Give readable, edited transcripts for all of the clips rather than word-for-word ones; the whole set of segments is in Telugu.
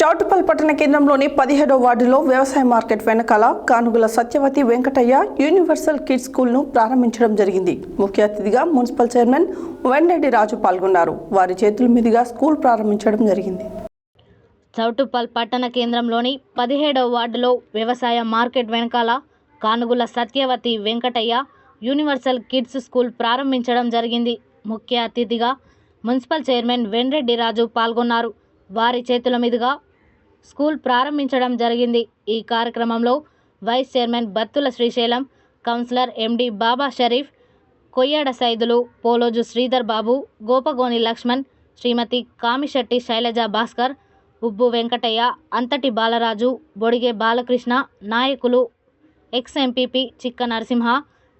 చౌటుప్పల్ పట్టణ కేంద్రంలోని 17వ వార్డులో వ్యవసాయ మార్కెట్ వెనకాల కానుగుల సత్యవతి వెంకటయ్య యూనివర్సల్ కిడ్స్ స్కూల్ను ప్రారంభించడం జరిగింది. ముఖ్య అతిథిగా మున్సిపల్ చైర్మన్ వెంరెడ్డి రాజు పాల్గొన్నారు. వారి చేతుల మీదుగా స్కూల్ ప్రారంభించడం జరిగింది. చౌటుప్పల్ పట్టణ కేంద్రంలోని 17వ వార్డులో వ్యవసాయ మార్కెట్ వెనకాల Kanugula Satyavathi Venkataiah Universal Kids School ప్రారంభించడం జరిగింది. ముఖ్య అతిథిగా మున్సిపల్ చైర్మన్ వెంరెడ్డి రాజు పాల్గొన్నారు. వారి చేతుల మీదుగా స్కూల్ ప్రారంభించడం జరిగింది. ఈ కార్యక్రమంలో vice chairman Battula Srisailam, councillor MD Baba Sharif, Koyyada Saidulu, Poloju Sridhar Babu, Gopagoni Laxman, Srimathi Kamishetti Sailaja Bhaskar, Ubbu Venkataiah, Anthati Balaraju, Bodige Balakrishna, నాయకులు ఎక్స్ ఎంపీపీ చిక్క నరసింహ,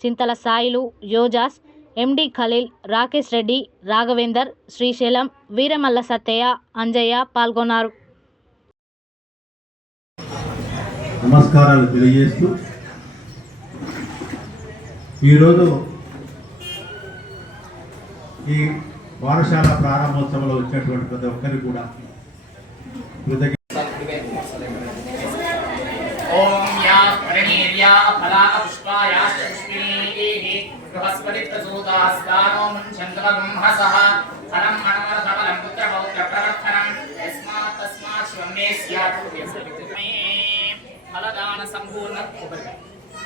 చింతల సాయిలు, యోజాస్, ఎండి ఖలీల్, రాకేష్ రెడ్డి, రాఘవేందర్, శ్రీశైలం, వీరమల్ల సత్తయ్య, అంజయ్య పాల్గొన్నారు. నమస్కారాలు తెలియజేస్తూ ఈరోజు ఈ పాఠశాల ప్రారంభోత్సవంలో వచ్చినటువంటి ప్రతి ఒక్కరికి కూడా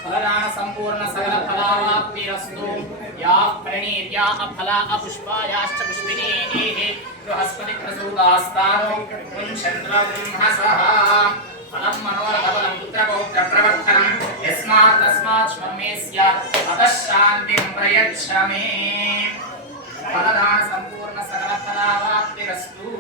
फलदान सकल फलावाप्तिरस्तु याः प्रणीर्याः फला पुष्पायाश्च पुष्पिनीः बृहस्पति प्रसूतास्तानो पुंशन्द्रब्रह्मसः फलं मनोरथबलं पुत्रपौत्रप्रवर्धनं यस्मात् तस्मात् श्वमे स्यात् अतः शान्तिं प्रयच्छ मे फलदान सम्पूर्ण सकल फलावाप्तिरस्तु।